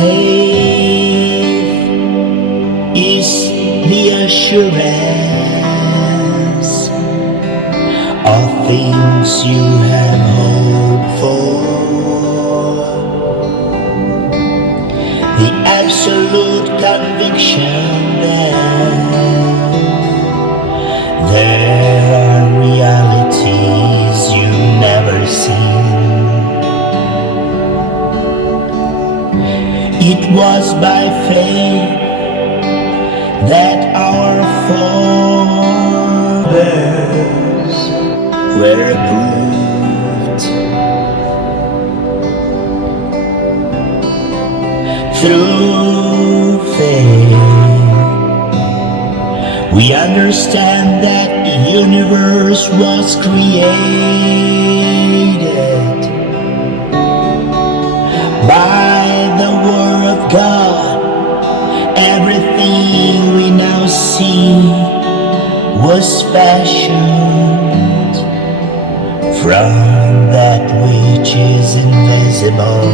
Faith is the assurance of things you have hoped for, the absolute conviction that there are realities you've never seen. It was by faith that our forebears were approved. Through faith, we understand that the universe was created by the Word of God. Everything we now see was fashioned from that which is invisible.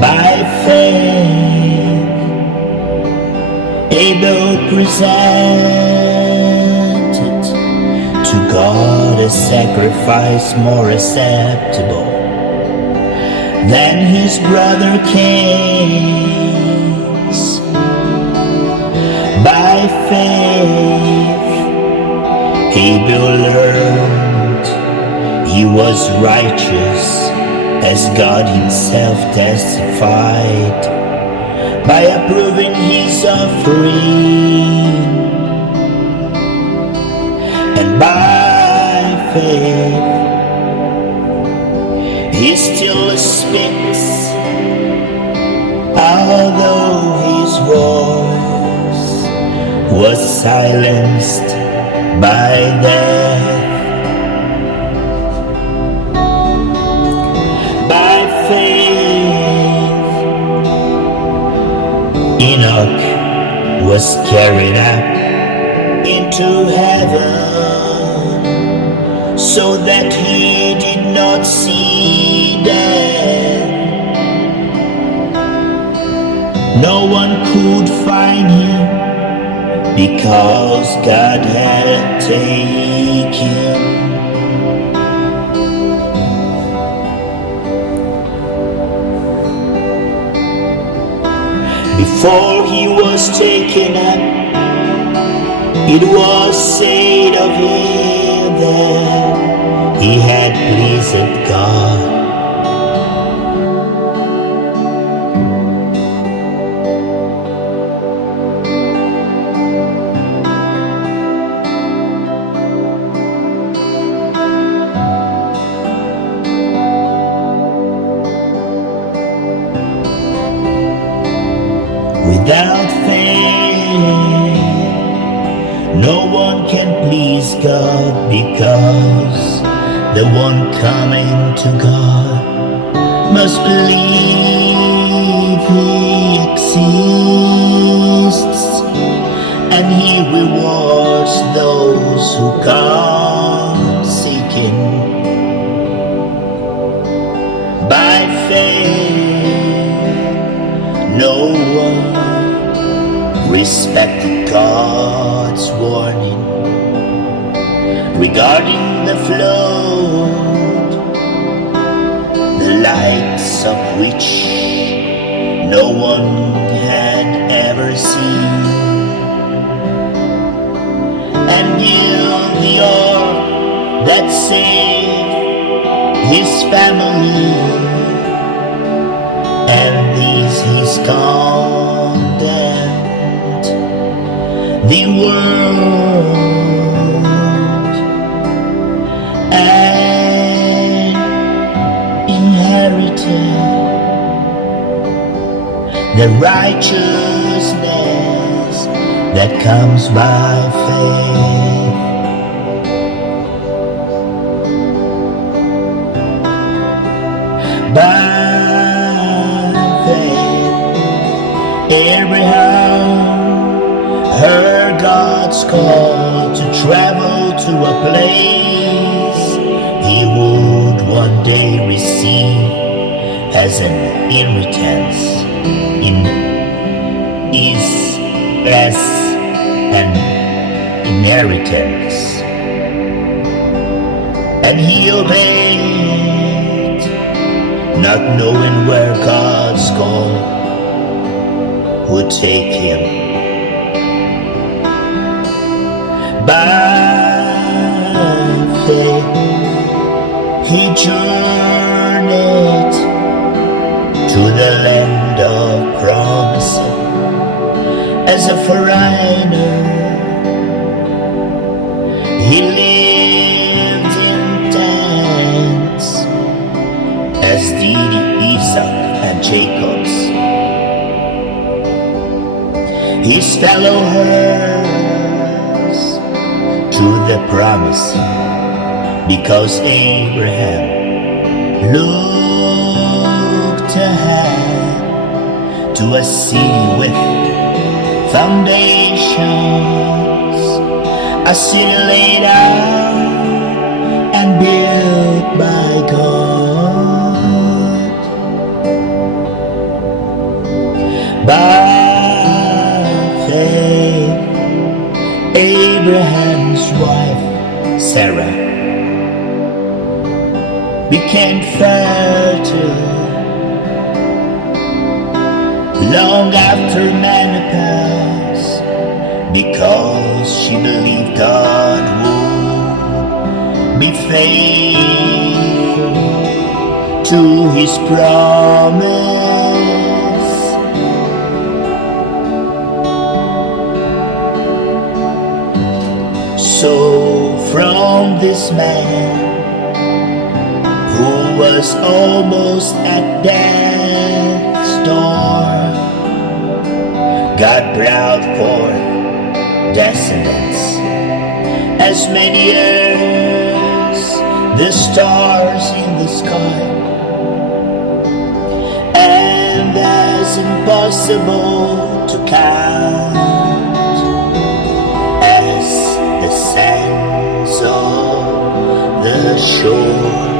By faith, Abel presented to God a sacrifice more acceptable than his brother Cain's. By faith, Abel learned he was righteous as God himself testified by approving his offering. And by faith, he still speaks, although his voice was silenced by death. By faith, Enoch was carried up into heaven so that he did not see death. No one could find him because God had taken him. Before he was taken up, it was said of him that he had pleased God. Without faith, no one can please God, because the one coming to God must believe he exists, and he rewards those who come seeking. By faith, no one respected God's warning regarding the flood, the likes of which no one had ever seen, and knew the ark that saved his family, and these he's condemned the world and inherited the righteousness that comes by faith. By faith, Abraham heard God's call to travel to a place he would one they receive as an inheritance as an inheritance. And he obeyed, not knowing where God's call would take him. By faith, he journeyed to the land of promise as a foreigner. He lived in tents, as did Isaac and Jacob's, his fellow heirs, to the promise, because Abraham looked ahead to a city with foundations, a city laid out and built by God. By faith, Abraham's wife Sarah became fertile long after menopause, because she believed God would be faithful to his promise. So from this man who was almost at death's door, God brought forth descendants as many as the stars in the sky, and as impossible to count as the sands of the shore.